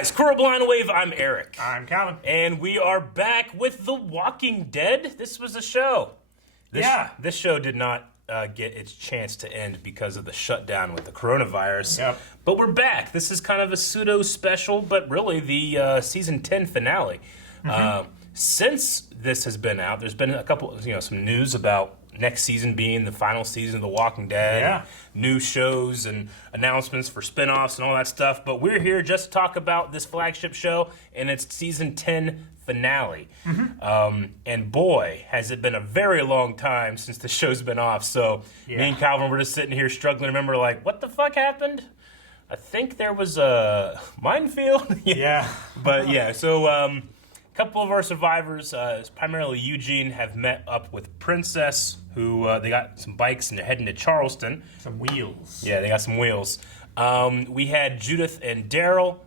guys, Coral Blind Wave, I'm Eric. I'm Calvin. And we are back with The Walking Dead. This was a show. This show did not get its chance to end because of the shutdown with the coronavirus. Yep. But we're back. This is kind of a pseudo special, but really the season 10 finale. Since this has been out, there's been a couple, some news about next season being the final season of The Walking Dead. Yeah. New shows and announcements for spinoffs and all that stuff. But we're here just to talk about this flagship show and its season 10 finale. And boy, has it been a very long time since the show's been off. So me and Calvin were just sitting here struggling to remember, like, what the fuck happened? I think there was a minefield. Yeah. But yeah, so a couple of our survivors, primarily Eugene, have met up with Princess, who they got some bikes and they're heading to Charleston. Some wheels. Yeah, they got some wheels. We had Judith and Daryl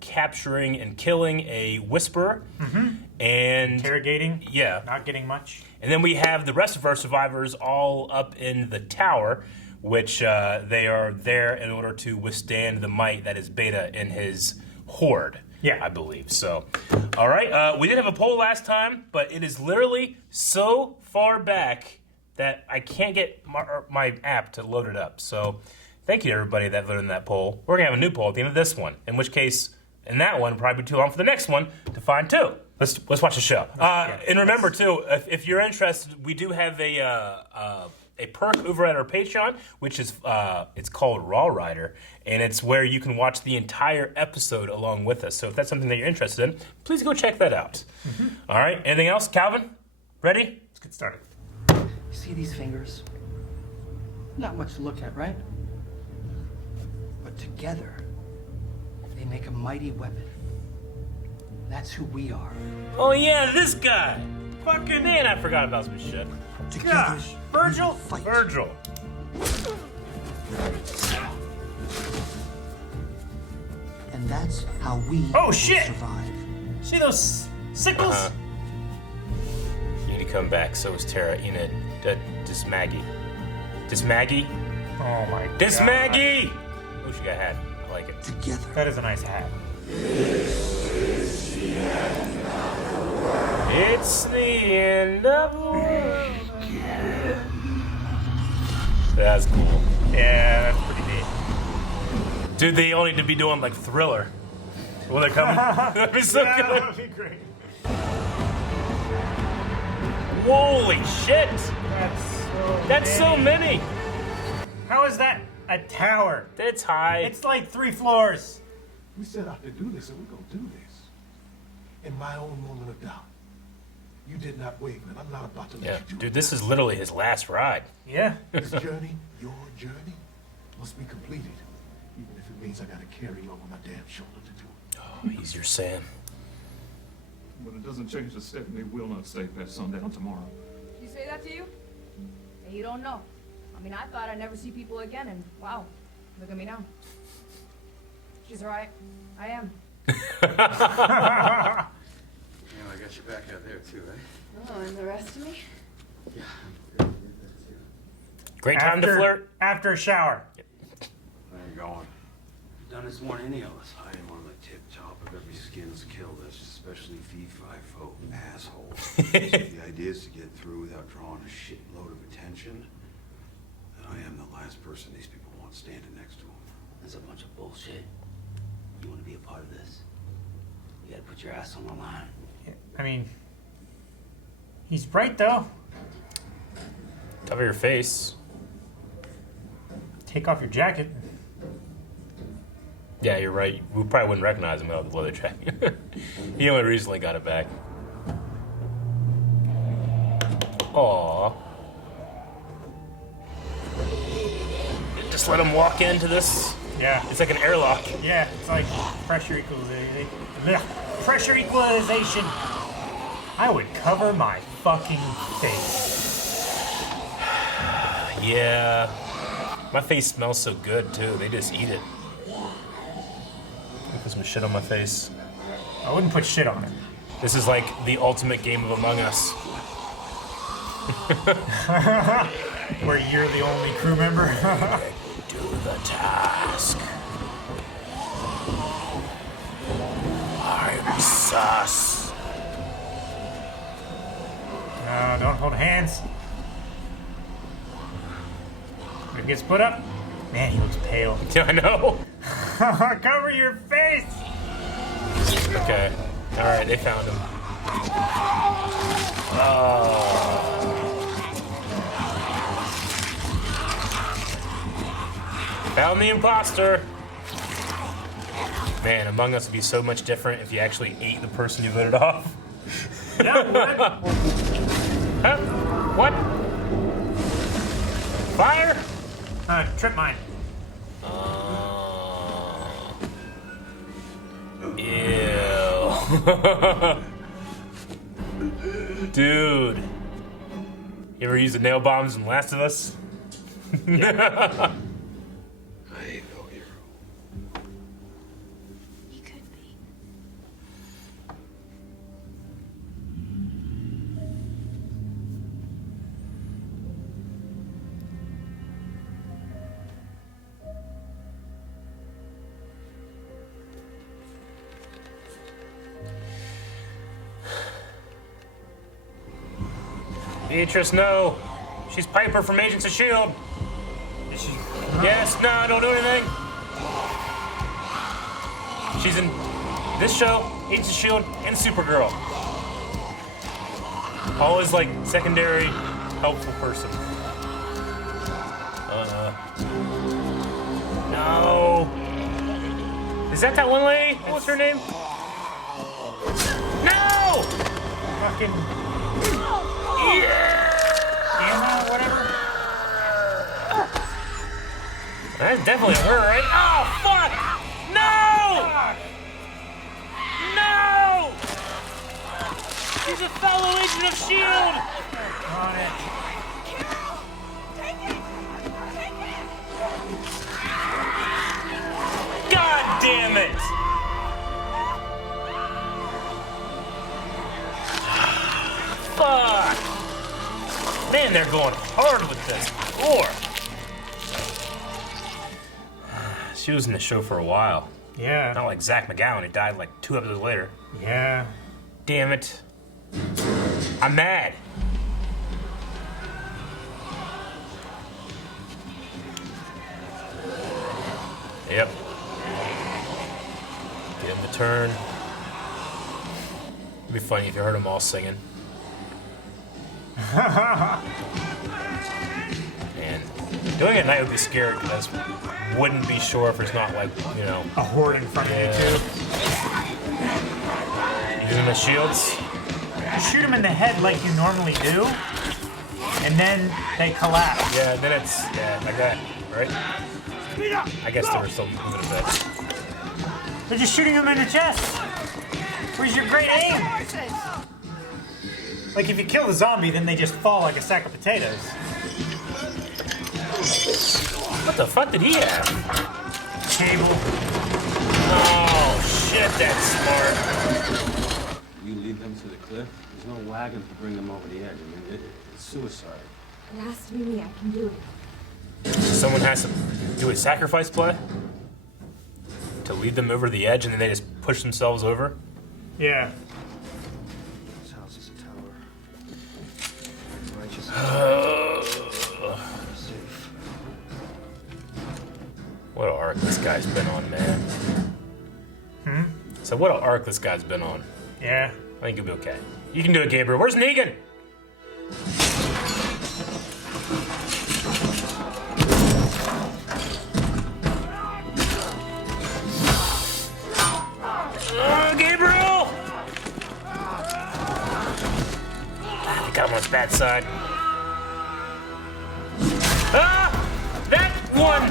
capturing and killing a whisperer. And Interrogating. yeah. Not getting much. And then we have the rest of our survivors all up in the tower, which they are there in order to withstand the might that is Beta and his horde. Yeah. I believe. So, all right. We did have a poll last time, but it is literally so far back that I can't get my app to load it up. So, thank you to everybody that voted in that poll. We're going to have a new poll at the end of this one, in which case, in that one, probably be too long for the next one to find two. Let's watch the show. And remember, too, if you're interested, we do have a perk over at our Patreon, which is it's called Raw Rider, and it's where you can watch the entire episode along with us. So if that's something that you're interested in, please go check that out. All right, anything else, Calvin? Ready? Let's get started. You see these fingers? Not much to look at, right? But together, they make a mighty weapon. That's who we are. Oh yeah, this guy. Fucking man, I forgot about some shit. Together, Virgil? fight. Virgil. And that's how we Oh, will shit! survive. See those sickles? You need to come back. So is Tara. This Maggie. This Maggie. Oh my god. This Maggie. Oh, she got a hat. I like it. Together. That is a nice hat. It's the end of the world. That's cool. Yeah, that's pretty neat. Dude, they all need to be doing like Thriller when they're coming. That'd be so That good. would be great. Holy shit! That's So many. How is that a tower? It's high. It's like 3 floors. We set out to do this, and we're gonna do this. In my own moment of doubt, you did not waver, and I'm not about to let Yeah, you do dude, it. this is literally his last ride. Yeah. This journey, your journey, must be completed, even if it means I gotta carry you over my damn shoulder to do it. Oh, he's your Sam. But it doesn't change the step, and they will not stay past sundown tomorrow. She say that to you? And you don't know. I mean, I thought I'd never see people again, and wow, look at me now. She's right. I am. I got your back out there too, eh? Oh, and the rest of me? Great time to flirt. After a shower. Where are you going? Done this more than any of us. I am on the tip top of every skin's kill list, especially fee-fi-fo assholes. So if the idea is to get through without drawing a shitload of attention, then I am the last person these people want standing next to them. That's a bunch of bullshit. You want to be a part of this? You gotta put your ass on the line. I mean, he's right though. Cover your face. Take off your jacket. Yeah, you're right. We probably wouldn't recognize him without the leather jacket. He only recently got it back. Aww. Just let him walk into this. Yeah. It's like an airlock. Yeah, it's like pressure equalization. I would cover my fucking face. Yeah. My face smells so good, too. They just eat it. Put some shit on my face. I wouldn't put shit on it. This is like the ultimate game of Among Us. Where you're the only crew member. Do the task. Sus. No, don't hold hands. When it gets put up, man, he looks pale. Yeah, I know. Cover your face! Okay. Alright, they found him. Found the imposter! Man, Among Us would be so much different if you actually ate the person you voted off. No, what? Huh? What? Fire? Trip mine. Ew. Dude. You ever use the nail bombs in Last of Us? I ain't no hero. He could be. Beatrice, no. She's Piper from Agents of S.H.I.E.L.D. Yes, no, don't do anything. She's in this show, Agents of S.H.I.E.L.D. and Supergirl. Always like secondary, helpful person. No. Is that one lady? What's her name? No! Fucking Yeah! Anna, whatever. That's definitely her, right? Oh, fuck! No! No! She's a fellow agent of S.H.I.E.L.D. On it. God damn it! Fuck! Man, they're going hard with this. Or she was in the show for a while. Yeah. Not like Zach McGowan, who died like 2 episodes later. Yeah. Damn it. I'm mad. Yep. Get him to turn. It'd be funny if you heard them all singing. And doing it at night would be scary because I just wouldn't be sure if there's not like, you know, A horde in front of you, using them as shields. too. Shoot them in the head like you normally do, and then they collapse. Yeah, then it's, like that, right? I guess they were still moving a bit. They're just shooting them in the chest. Where's your great aim? Like if you kill the zombie, then they just fall like a sack of potatoes. What the fuck did he have? Cable. Oh, shit, that's smart. You lead them to the cliff. There's no wagon to bring them over the edge. I mean, it's suicide. It has to be me. I can do it. Someone has to do a sacrifice play to lead them over the edge and then they just push themselves over. Yeah. This house is a tower. Righteous. Safe. What an arc this guy's been on, man. So what an arc this guy's been on. Yeah. I think you'll be okay. You can do it, Gabriel. Where's Negan? Gabriel! Ah, they got him on his bad side. Ah! That one!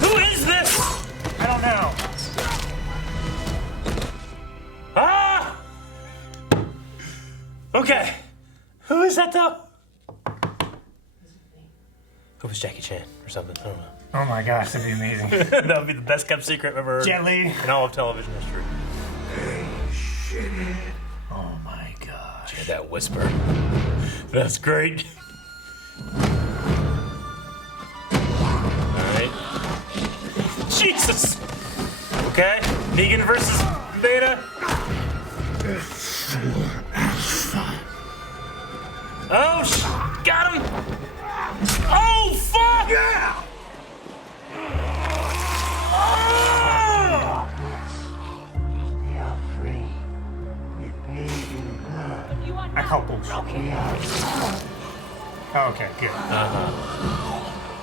Who is this? I don't know. Ah! Okay. Who is that though? Who was Jackie Chan or something? I don't know. Oh my gosh, that'd be amazing. That would be the best kept secret I've ever heard Jet Li. in all of television history. Oh my gosh. Yeah, that whisper. That's great. Alright. Jesus! Okay, Negan versus Beta. Oh, got him! Oh, fuck! Yeah! Oh! You're free. It paid in blood. I call bullshit. Okay, good.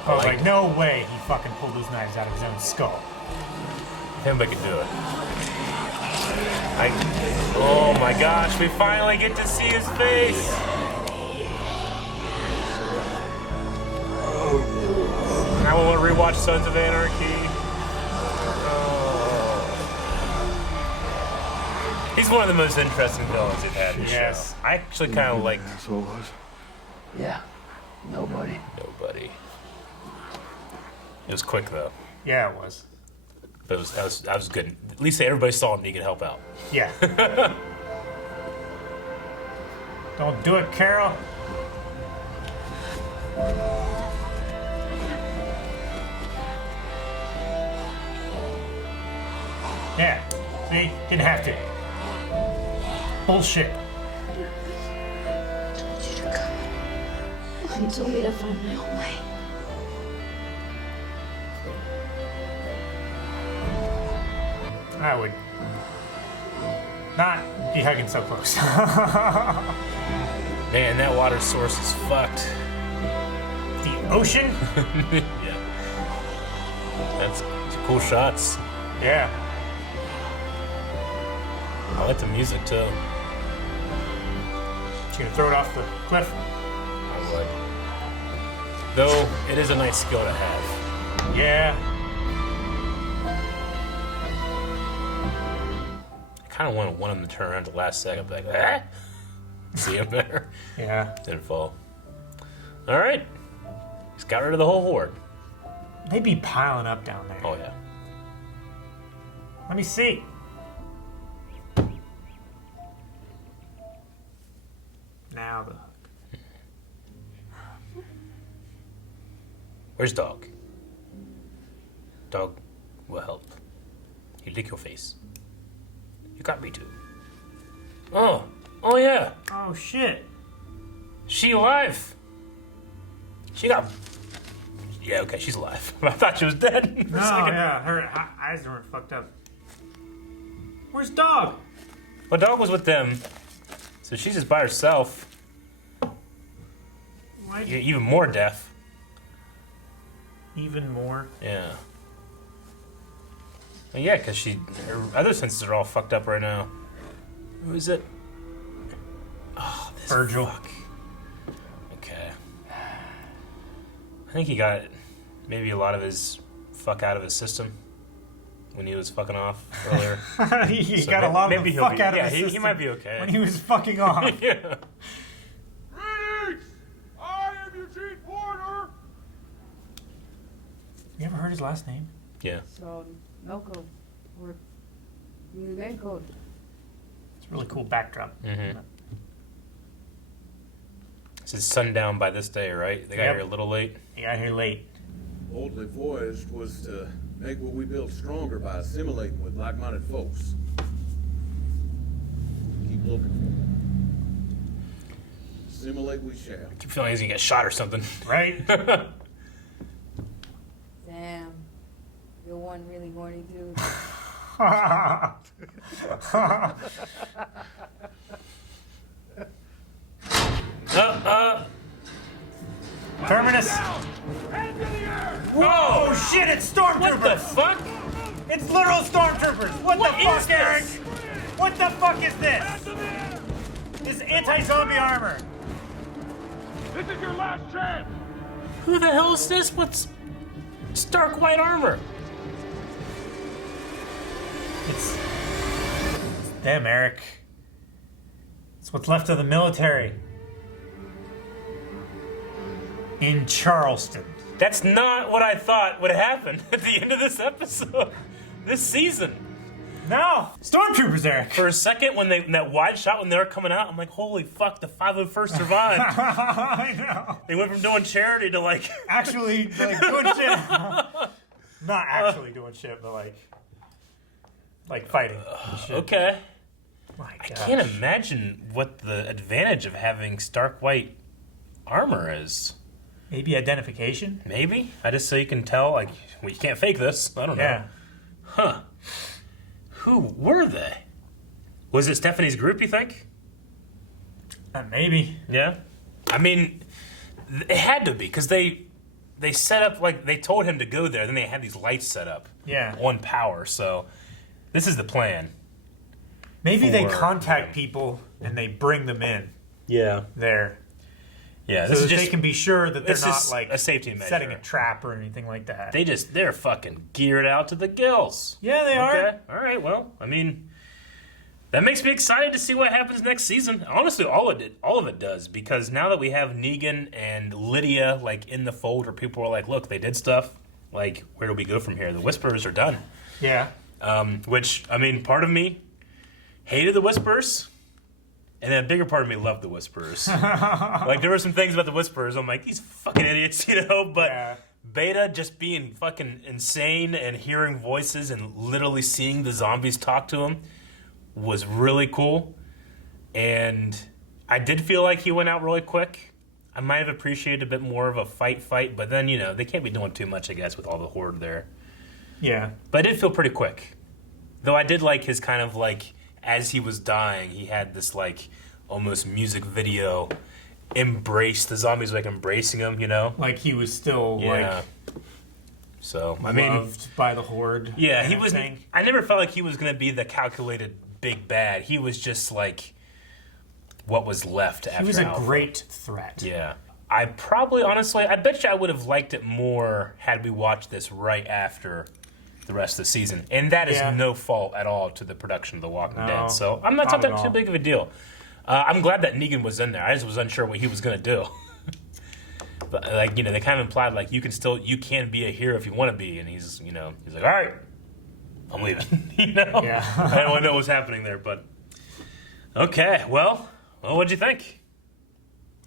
I was like, no way he fucking pulled those knives out of his own skull. Anybody can do it. Oh my gosh, we finally get to see his face! I want to rewatch Sons of Anarchy. Oh. He's one of the most interesting villains they've had in the show. I actually kind of like... Yeah, nobody. Nobody. It was quick though. Yeah, it was. But that was good. At least everybody saw him and he could help out. Yeah. Don't do it, Carol. Yeah. See? Didn't have to. Bullshit. I told you to come. You told me to find my own way. I would not be hugging so close. Man, that water source is fucked. The ocean? Yeah. That's cool shots. Yeah. I like the music too. She's gonna throw it off the cliff. I like. Though it is a nice skill to have. Yeah. I kind of want him to turn around at the last second, be like, ah! See him there? Yeah. Didn't fall. All right. He's got rid of the whole horde. They'd be piling up down there. Oh, yeah. Let me see. Now the Where's Dog? Dog will help. He lick your face. You got me too. Oh yeah. Oh shit. She alive. She got. Yeah, okay, she's alive. I thought she was dead. No, yeah, her eyes weren't fucked up. Where's Dog? Well, Dog was with them, so she's just by herself. Why? Even more deaf. Even more. Yeah. Well, yeah, because her other senses are all fucked up right now. Who is it? Oh, this Virgil. Fuck. Okay. I think he got maybe a lot of his fuck out of his system when he was fucking off earlier. he So got a lot of the fuck out of yeah, his he system might be okay. when he was fucking off. Yeah. Greetings! I am Eugene Porter! You ever heard his last name? Yeah. So, no code. Or you get code. It's a really cool backdrop. Mm-hmm. This is sundown by this day, right? They got Yep. here a little late. He got here late. Boldly voyaged was to make what we built stronger by assimilating with like-minded folks. Keep looking. Assimilate we shall. I keep feeling he's gonna get shot or something. Right? Damn. You're one really horny dude. Terminus. Whoa, shit, it's stormtroopers! What the fuck? It's literal stormtroopers! What the What fuck, is Eric? this? What the fuck is this? This anti-zombie armor. This is your last chance! Who the hell is this? What's stark white armor? It's them, Eric. It's what's left of the military. In Charleston. That's not what I thought would happen at the end of this episode. This season. No! Stormtroopers, Eric! For a second, when in that wide shot when they were coming out, I'm like, holy fuck, the 501st survived. I know. They went from doing charity to like... Actually, like, doing shit. Not actually doing shit, but like fighting. and shit. Okay. My I gosh. can't imagine what the advantage of having stark white armor is. Maybe identification? Maybe? I just so you can tell, like, well, you can't fake this. I don't know. Yeah. Huh. Who were they? Was it Stephanie's group, you think? Maybe. Yeah? I mean, it had to be, because they set up, like, they told him to go there, then they had these lights set up. Yeah. On power, so this is the plan. Maybe they contact people and they bring them in. Yeah. There. Yeah, So this that is just, they can be sure that they're this not is like a safety measure. setting a trap or anything like that. They're fucking geared out to the gills. Yeah, they are. Okay. All right. Well, I mean, that makes me excited to see what happens next season. Honestly, all of it does, because now that we have Negan and Lydia like in the fold, where people are like, look, they did stuff. Like, where do we go from here? The Whisperers are done. Yeah. Which, I mean, part of me hated the Whisperers. And then a bigger part of me loved the Whisperers. Like, there were some things about the Whisperers, I'm like, these fucking idiots, you know? But Yeah. Beta just being fucking insane and hearing voices and literally seeing the zombies talk to him was really cool. And I did feel like he went out really quick. I might have appreciated a bit more of a fight, but then, you know, they can't be doing too much, I guess, with all the horde there. Yeah. But it did feel pretty quick. Though I did like his kind of like, as he was dying, he had this like almost music video embrace. The zombies like embracing him, you know? Like he was still like so I mean, loved by the horde. yeah, he was. thing. I never felt like he was gonna be the calculated big bad. He was just like what was left after. He was a Alpha. great threat. Yeah. I probably, honestly, I bet you I would have liked it more had we watched this right after the rest of the season. And that is no fault at all to the production of The Walking Dead. So I'm not talking too big of a deal. I'm glad that Negan was in there. I just was unsure what he was going to do. But, like, you know, they kind of implied, like, you can be a hero if you want to be. And he's like, all right, I'm leaving. You know? Yeah. I don't know what's happening there, but. Okay, well, what'd you think?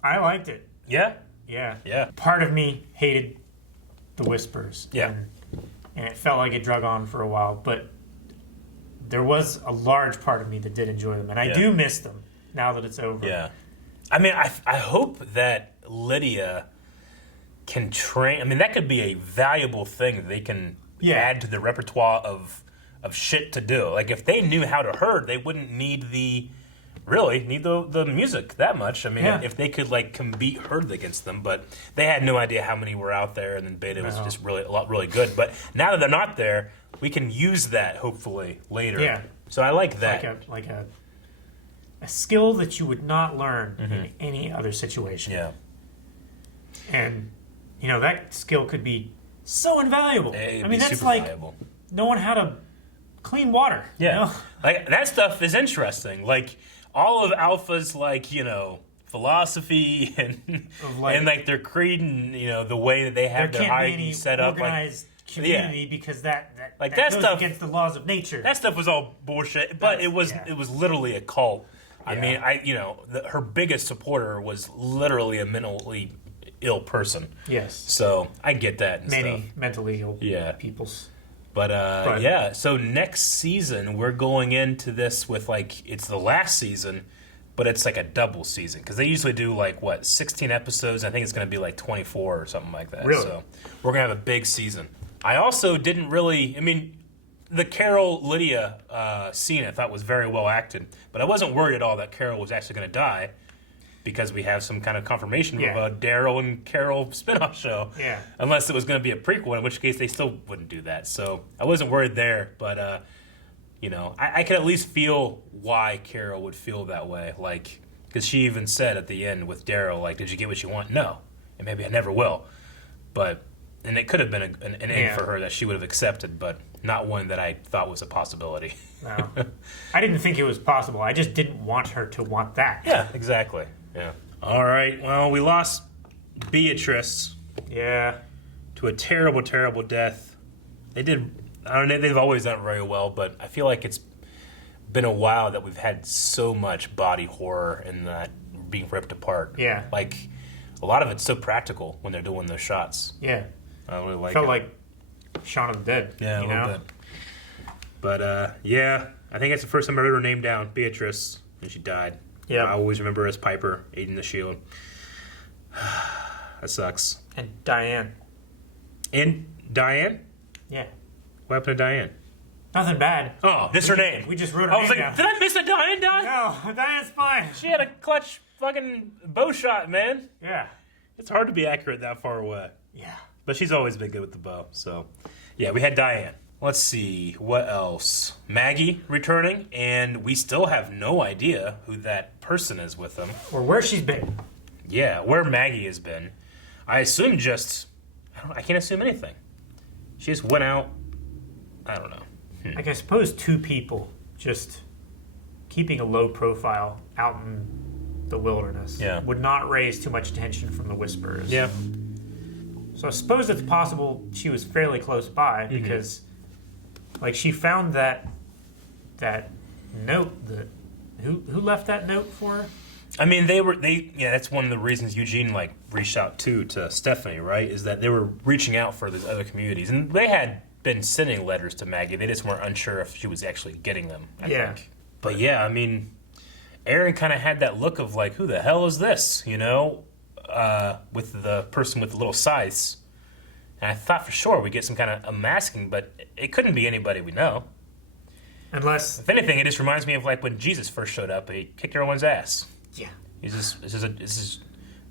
I liked it. Yeah? Yeah. Yeah. Part of me hated the Whispers. Yeah. And it felt like it drug on for a while, but there was a large part of me that did enjoy them. And I do miss them now that it's over. Yeah. I mean, I hope that Lydia can train. I mean, that could be a valuable thing that they can add to the repertoire of shit to do. Like, if they knew how to herd, they wouldn't need the music that much. I mean, if they could, like, beat herd against them. But they had no idea how many were out there, and then Beta was just really good. But now that they're not there, we can use that, hopefully, later. Yeah. So I like that. Like a skill that you would not learn in any other situation. Yeah. And, you know, that skill could be so invaluable. I mean, that's like valuable. knowing how to clean water. Yeah. You know? Like, that stuff is interesting. Like, all of Alpha's, like, you know, philosophy and like their creed and, you know, the way that they have their hierarchy set up. Organized community because that like that goes stuff against the laws of nature. That stuff was all bullshit, but it was literally a cult. I mean, her biggest supporter was literally a mentally ill person. Yes. So I get that. And Many stuff. mentally ill peoples. But yeah, so next season we're going into this with like it's the last season, but it's like a double season because they usually do like 16 episodes. I think it's going to be like 24 or something like that. Really? So we're gonna have a big season. I also didn't really. I mean, the Carol Lydia scene I thought was very well acted, but I wasn't worried at all that Carol was actually going to die. Because we have some kind of confirmation of a Daryl and Carol spinoff show. Yeah. Unless it was going to be a prequel, in which case they still wouldn't do that. So I wasn't worried there, but you know, I can at least feel why Carol would feel that way. Like, because she even said at the end with Daryl, like, "Did you get what you want?" No, and maybe I never will. But and it could have been an end for her that she would have accepted, but not one that I thought was a possibility. No. I didn't think it was possible. I just didn't want her to want that. Yeah, exactly. Yeah. All right. Well, we lost Beatrice. Yeah. To a terrible, terrible death. They did. I don't know. They've always done it very well, but I feel like it's been a while that we've had so much body horror and that being ripped apart. Yeah. Like a lot of it's so practical when they're doing those shots. Yeah. I really like Felt it. like Shaun of the Dead. Yeah, you a little know? bit. But yeah, I think that's the first time I wrote her name down, Beatrice, and she died. Yeah. I always remember her as Piper, aiding the shield. That sucks. And Diane. And Diane? Yeah. What happened to Diane? Nothing bad. Oh, this is her name. We just wrote her I was name like, down. did I miss a Diane die? No, Diane's fine. She had a clutch fucking bow shot, man. Yeah. It's hard to be accurate that far away. Yeah. But she's always been good with the bow, so. Yeah, we had Diane. Let's see, what else? Maggie returning, and we still have no idea who that person is with them. Or where she's been. Yeah, where Maggie has been. I assume I can't assume anything. She just went out, I don't know. Like, I suppose 2 people just keeping a low profile out in the wilderness would not raise too much attention from the Whisperers. Yeah. So I suppose it's possible she was fairly close by because, like, she found that note that who left that note for her? I mean, that's one of the reasons Eugene, like, reached out to Stephanie, right? Is that they were reaching out for these other communities. And they had been sending letters to Maggie. They just weren't unsure if she was actually getting them, I think. But yeah, I mean, Aaron kind of had that look of, like, who the hell is this, you know? With the person with the little scythes. And I thought for sure we'd get some kind of unmasking, but it couldn't be anybody we know. Unless... If anything, it just reminds me of, like, when Jesus first showed up, he kicked everyone's ass. Yeah. This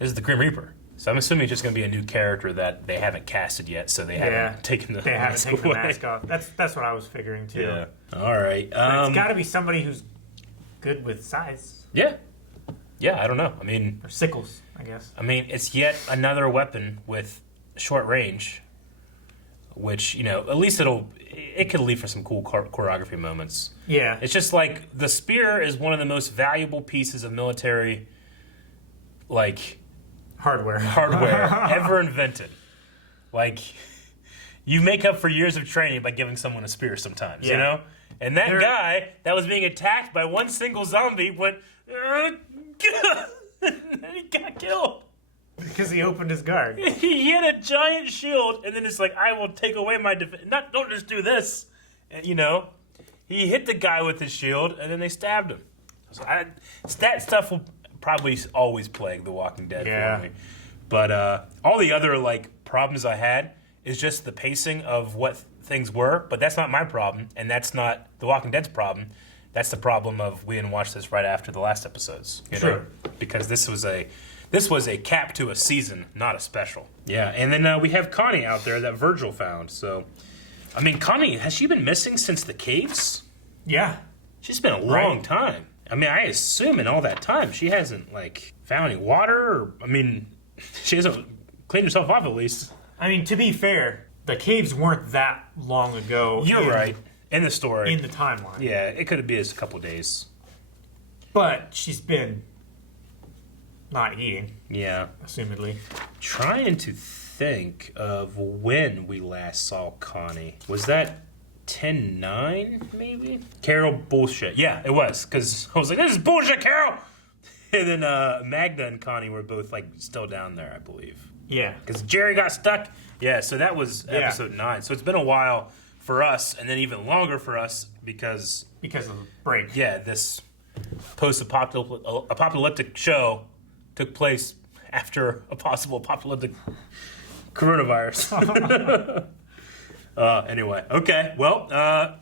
is the Grim Reaper. So I'm assuming it's just going to be a new character that they haven't casted yet, so they haven't taken the mask away. The mask off. That's what I was figuring too. Yeah. All right. It's got to be somebody who's good with scythes. Yeah. Yeah. I don't know. I mean, or sickles, I guess. I mean, it's yet another weapon with short range, which at least it could lead for some cool choreography moments. Yeah. It's just like the spear is one of the most valuable pieces of military, like, hardware ever invented. Like, you make up for years of training by giving someone a spear sometimes, you know? And that guy that was being attacked by one single zombie went, and he got killed. Because he opened his guard. He had a giant shield, and then it's like, I will take away my defense. Don't just do this. And, he hit the guy with his shield, and then they stabbed him. So that stuff will probably always plague The Walking Dead for me. But all the other, like, problems I had is just the pacing of what things were. But that's not my problem, and that's not The Walking Dead's problem. That's the problem of we didn't watch this right after the last episodes. Sure. Because this was a cap to a season, not a special. Yeah, and then we have Connie out there that Virgil found. So, I mean, Connie, has she been missing since the caves? Yeah. She's been a long time. I mean, I assume in all that time she hasn't, like, found any water. Or, I mean, she hasn't cleaned herself off at least. I mean, to be fair, the caves weren't that long ago. You're right. In the story. In the timeline. Yeah, it could have been just a couple days. But she's been not eating. Yeah. Assumedly. Trying to think of when we last saw Connie. Was that 10-9, maybe? Carol, bullshit. Yeah, it was. Because I was like, this is bullshit, Carol! And then Magda and Connie were both, like, still down there, I believe. Yeah. Because Jerry got stuck. Yeah, so that was episode 9. So it's been a while for us, and then even longer for us because of the break. Yeah, this post-apocalyptic show took place after a possible apocalyptic coronavirus. Anyway, okay. Well,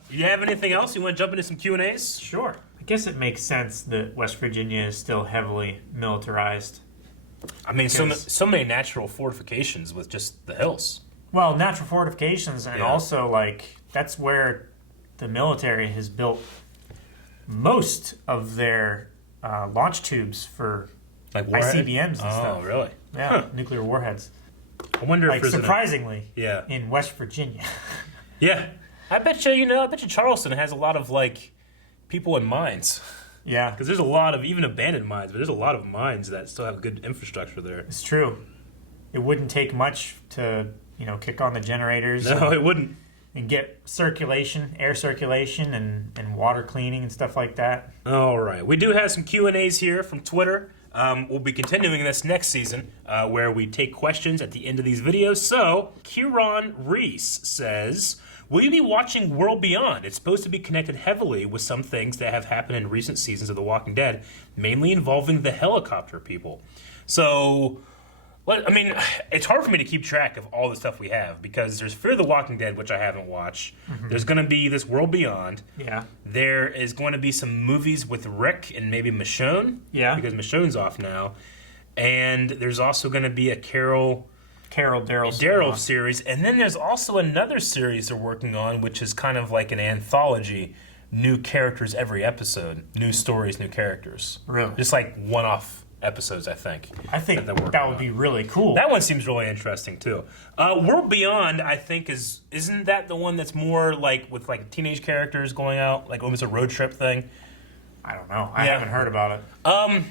you have anything else? You want to jump into some Q&As? Sure. I guess it makes sense that West Virginia is still heavily militarized. I mean, so many natural fortifications with just the hills. Well, natural fortifications, and also, like, that's where the military has built most of their launch tubes for ICBMs and stuff. Oh, really? Yeah, nuclear warheads. I wonder if surprisingly, in West Virginia. Yeah. I bet you Charleston has a lot of, like, people in mines. Yeah. Because there's a lot of, even abandoned mines, but there's a lot of mines that still have good infrastructure there. It's true. It wouldn't take much to, kick on the generators. No, it wouldn't. And get air circulation, and water cleaning and stuff like that. All right. We do have some Q&As here from Twitter. We'll be continuing this next season where we take questions at the end of these videos. So, Kieran Reese says, will you be watching World Beyond? It's supposed to be connected heavily with some things that have happened in recent seasons of The Walking Dead, mainly involving the helicopter people. So, I mean, it's hard for me to keep track of all the stuff we have because there's Fear the Walking Dead, which I haven't watched. Mm-hmm. There's going to be this World Beyond. Yeah. There is going to be some movies with Rick and maybe Michonne. Yeah. Because Michonne's off now. And there's also going to be a Daryl series. And then there's also another series they're working on, which is kind of like an anthology. New characters every episode. New stories, new characters. Really? Just like one-off episodes, I think. I think that would be really cool. That one seems really interesting too. World Beyond, I think, isn't that the one that's more like with like teenage characters going out, like almost a road trip thing? I don't know. I haven't heard about it.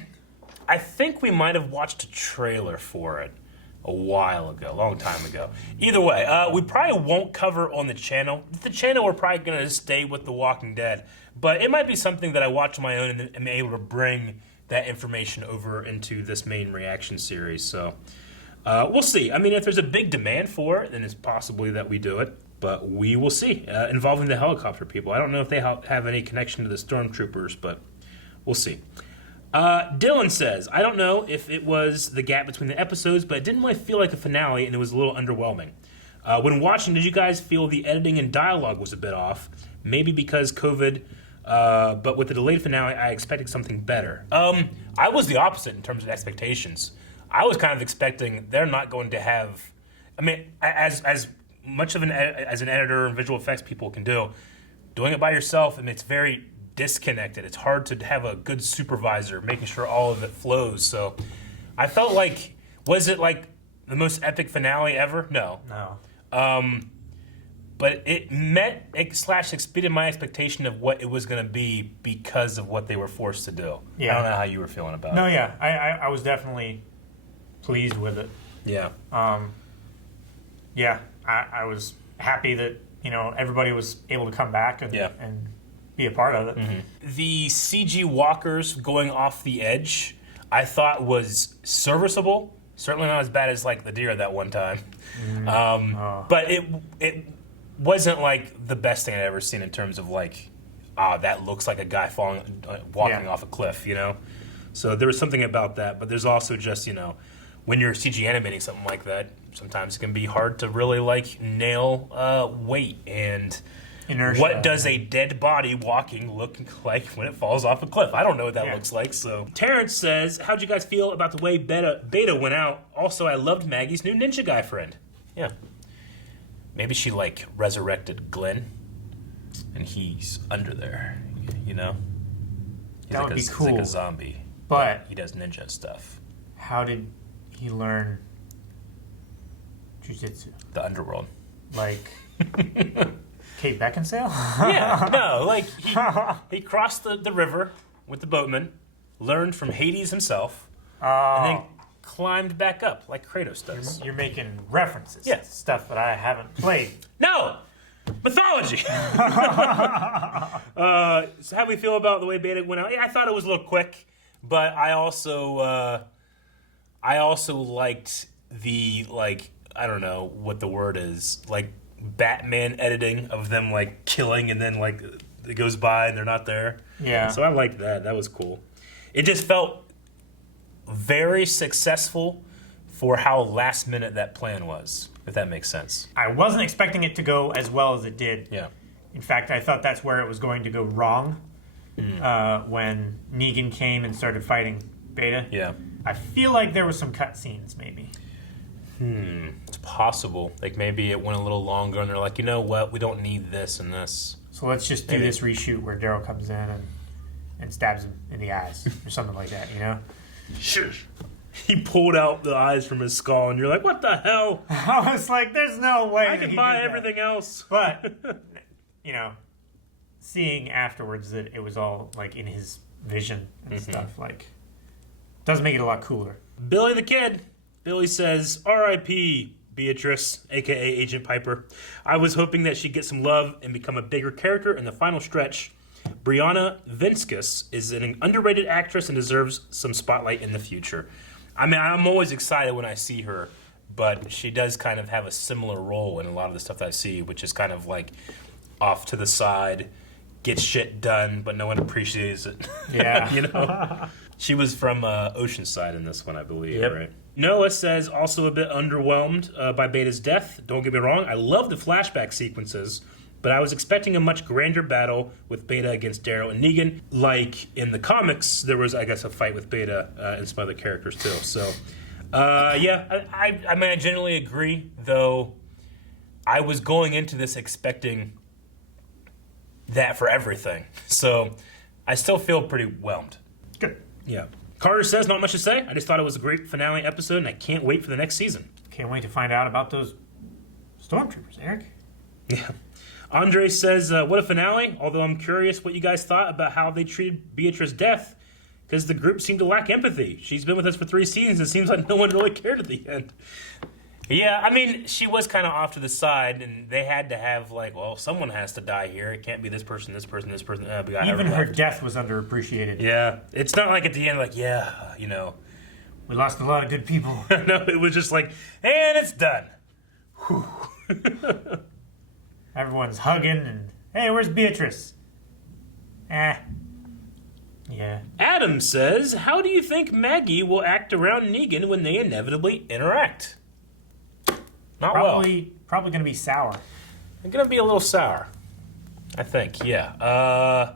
I think we might have watched a trailer for it a while ago, a long time ago. Either way, we probably won't cover on the channel. The channel, we're probably going to stay with The Walking Dead, but it might be something that I watch on my own and am able to bring that information over into this main reaction series. So we'll see. I mean, if there's a big demand for it, then it's possibly that we do it, but we will see. Involving the helicopter people, I don't know if they have any connection to the stormtroopers, but we'll see. Dylan says, I don't know if it was the gap between the episodes, but it didn't really feel like a finale, and it was a little underwhelming. When watching, did you guys feel the editing and dialogue was a bit off? Maybe because COVID, but with the delayed finale, I expected something better. I was the opposite in terms of expectations. I was kind of expecting they're not going to have... I mean, as much of as an editor and visual effects people can do, doing it by yourself, and it's very disconnected. It's hard to have a good supervisor making sure all of it flows. So I felt like, was it like the most epic finale ever? No. But it met / exceeded my expectation of what it was going to be because of what they were forced to do. Yeah. I don't know how you were feeling about it. No, yeah. I was definitely pleased with it. Yeah. Yeah. I was happy that, everybody was able to come back and be a part of it. Mm-hmm. The CG walkers going off the edge, I thought was serviceable. Certainly not as bad as like the deer that one time. But it wasn't like the best thing I'd ever seen in terms of like, that looks like a guy walking off a cliff, So there was something about that, but there's also just, when you're CG animating something like that, sometimes it can be hard to really like nail weight and inertia. What does a dead body walking look like when it falls off a cliff? I don't know what that looks like. So Terrence says, how'd you guys feel about the way Beta went out? Also, I loved Maggie's new ninja guy friend. Yeah. Maybe she like resurrected Glenn and he's under there, He's that like would be cool. He's like a zombie. But he does ninja stuff. How did he learn jiu-jitsu? The underworld. Like Kate Beckinsale? Yeah, no, like he crossed the river with the boatman, learned from Hades himself, and then climbed back up like Kratos does. You're making references to stuff that I haven't played. No! Mythology! So how do we feel about the way Beta went out? Yeah, I thought it was a little quick, but I also liked the, like, I don't know what the word is, like, Batman editing of them like killing and then like it goes by and they're not there. Yeah. So I liked that. That was cool. It just felt very successful for how last minute that plan was, if that makes sense. I wasn't expecting it to go as well as it did. Yeah. In fact, I thought that's where it was going to go wrong when Negan came and started fighting Beta. Yeah. I feel like there was some cutscenes maybe. It's possible. Like maybe it went a little longer and they're like, you know what, we don't need this and this. So let's just do this reshoot where Daryl comes in and stabs him in the eyes or something like that, Sure. He pulled out the eyes from his skull and you're like, what the hell? I was like, there's no way I can buy everything else. But, seeing afterwards that it was all like in his vision and stuff, like, does make it a lot cooler. Billy the Kid. Billy says, R.I.P. Beatrice, a.k.a. Agent Piper. I was hoping that she'd get some love and become a bigger character in the final stretch. Brianna Vinskus is an underrated actress and deserves some spotlight in the future. I mean, I'm always excited when I see her, but she does kind of have a similar role in a lot of the stuff that I see, which is kind of like off to the side, gets shit done, but no one appreciates it. Yeah. You know? She was from Oceanside in this one, I believe, Yep. right? Noah says, also a bit underwhelmed by Beta's death. Don't get me wrong, I love the flashback sequences, but I was expecting a much grander battle with Beta against Daryl and Negan. Like in the comics, there was, I guess, a fight with Beta and some other characters too. So, yeah, I mean, I generally agree, though I was going into this expecting that for everything. So I still feel pretty whelmed. Good. Yeah. Carter says, not much to say. I just thought it was a great finale episode, and I can't wait for the next season. Can't wait to find out about those stormtroopers, Eric. Yeah. Andre says, what a finale, although I'm curious what you guys thought about how they treated Beatrice's death, because the group seemed to lack empathy. She's been with us for 3 seasons, and it seems like no one really cared at the end. Yeah, I mean, she was kind of off to the side, and they had to have, like, well, someone has to die here. It can't be this person, this person, this person. Even her death was underappreciated. Yeah. It's not like at the end, like, yeah, you know. We lost a lot of good people. No, it was just like, and it's done. Everyone's hugging and, hey, where's Beatrice? Yeah. Adam says, how do you think Maggie will act around Negan when they inevitably interact? Not Probably going to be sour. They're going to be a little sour, I think, yeah.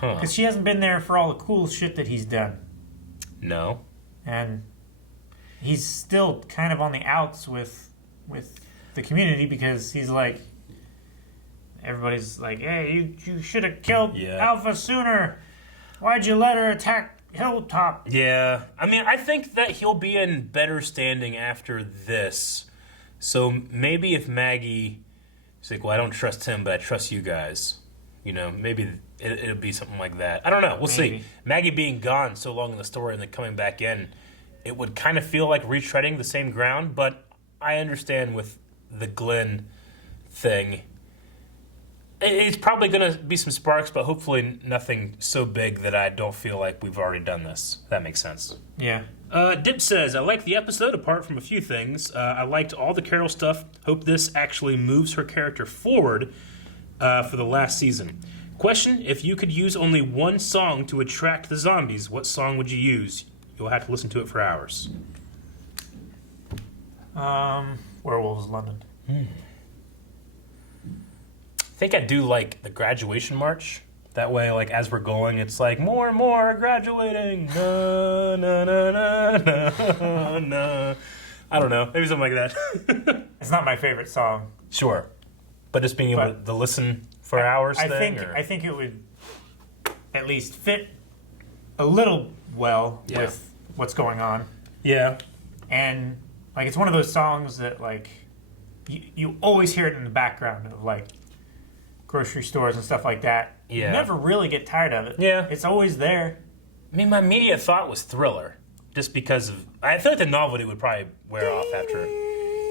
Because she hasn't been there for all the cool shit that he's done. No. And he's still kind of on the outs with the community because he's like, everybody's like, hey, you should have killed Alpha sooner. Why'd you let her attack Hilltop? Yeah. I mean, I think that he'll be in better standing after this. So maybe if Maggie is like, well, I don't trust him, but I trust you guys. You know, maybe it'll be something like that. I don't know. We'll see. Maggie being gone so long in the story and then coming back in, it would kind of feel like retreading the same ground, but I understand with the Glenn thing, it's probably going to be some sparks, but hopefully nothing so big that I don't feel like we've already done this. That makes sense. Yeah. Dip says, I liked the episode apart from a few things. I liked all the Carol stuff. Hope this actually moves her character forward for the last season. Question, if you could use only one song to attract the zombies, what song would you use? You'll have to listen to it for hours. Werewolves London. I think I'd do, like, the graduation march. That way, like, as we're going, it's like, more and more graduating. Na, na, na, na, na, na. I don't know. Maybe something like that. It's not my favorite song. Sure. But just being able to listen for hours I think it would at least fit a little well with what's going on. Yeah. And, like, it's one of those songs that, like, you always hear it in the background of, like, grocery stores and stuff like that. Yeah. You never really get tired of it. Yeah. It's always there. I mean, my immediate thought was Thriller. Just because of... I feel like the novelty would probably wear off after...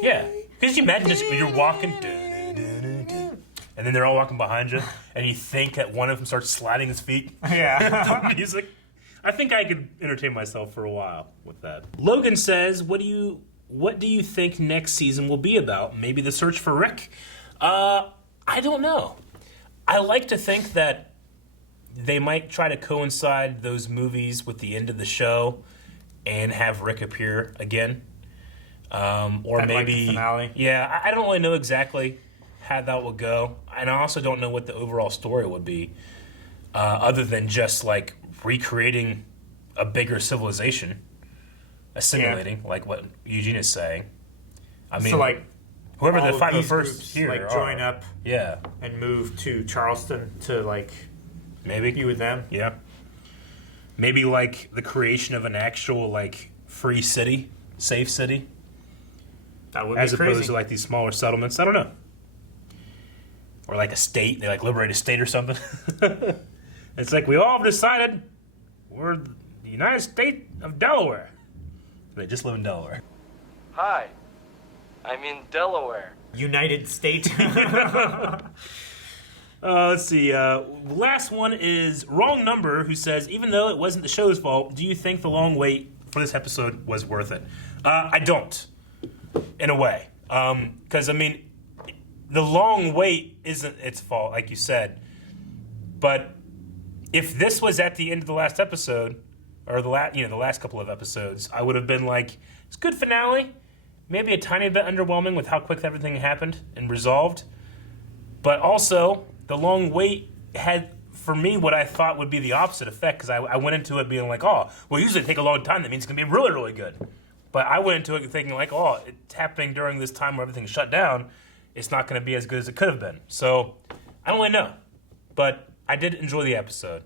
Yeah. Because you imagine just when you're walking... And then they're all walking behind you, and you think that one of them starts sliding his feet. Yeah. The music. I think I could entertain myself for a while with that. Logan says, what do you think next season will be about? Maybe the search for Rick? I don't know. I like to think that they might try to coincide those movies with the end of the show and have Rick appear again. Or maybe... Like the finale. Yeah, I don't really know exactly how that will go. And I also don't know what the overall story would be, other than just, like, recreating a bigger civilization, assimilating, like what Eugene is saying. I mean, so, like, whoever the 501st groups, here like, join up and move to Charleston to, like, maybe be with them. Yeah. Maybe, like, the creation of an actual, like, free city, safe city. That would be as crazy. opposed to, like, these smaller settlements. I don't know. Or, like, a state. They, like, liberate a state or something. It's like, we all have decided we're the United States of Delaware. They just live in Delaware. Hi. I'm in Delaware. United States. Let's see. Last one is Wrong Number, who says, even though it wasn't the show's fault, do you think the long wait for this episode was worth it? I don't. in a way. Because, I mean, the long wait isn't its fault, like you said. But if this was at the end of the last episode, or the last couple of episodes, I would have been like, it's a good finale. Maybe a tiny bit underwhelming with how quick everything happened and resolved. But also, the long wait had, for me, what I thought would be the opposite effect, because I went into it being like, oh, well, usually take a long time. That means it's going to be really, really good. But I went into it thinking like, oh, it's happening during this time where everything's shut down. It's not going to be as good as it could have been. So, I don't really know. But I did enjoy the episode.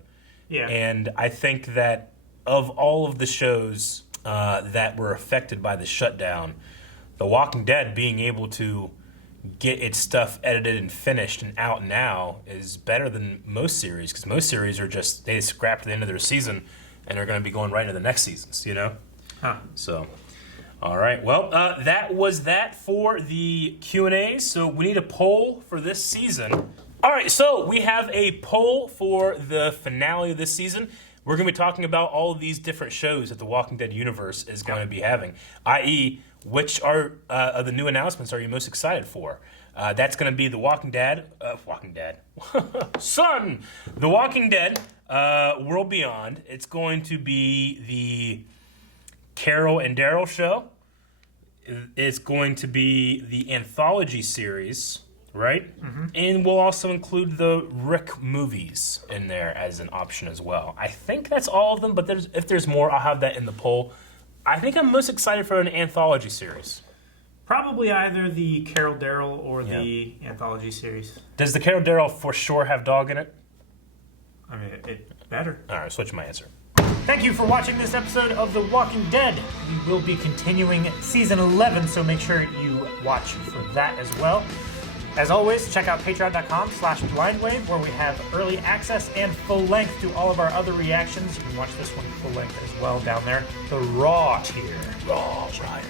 Yeah. And I think that of all of the shows that were affected by the shutdown, The Walking Dead being able to get its stuff edited and finished and out now is better than most series, because most series are just, they scrapped the end of their season and are going to be going right into the next seasons, you know? Huh. So, all right. Well, that was that for the Q&As. So we need a poll for this season. All right, so we have a poll for the finale of this season. We're going to be talking about all of these different shows that the Walking Dead universe is going to be having, i.e., which are of the new announcements are you most excited for? That's going to be The Walking Dead, Son! The Walking Dead, World Beyond. It's going to be the Carol and Daryl show. It's going to be the anthology series, right? Mm-hmm. And we'll also include the Rick movies in there as an option as well. I think that's all of them, but if there's more, I'll have that in the poll. I think I'm most excited for an anthology series. Probably either the Carol Daryl or the anthology series. Does the Carol Daryl for sure have dog in it? I mean, it better. All right, switch my answer. Thank you for watching this episode of The Walking Dead. We will be continuing season 11, so make sure you watch for that as well. As always, check out patreon.com/blindwave, where we have early access and full length to all of our other reactions. You can watch this one full length as well down there. The Raw tier. Raw Rider.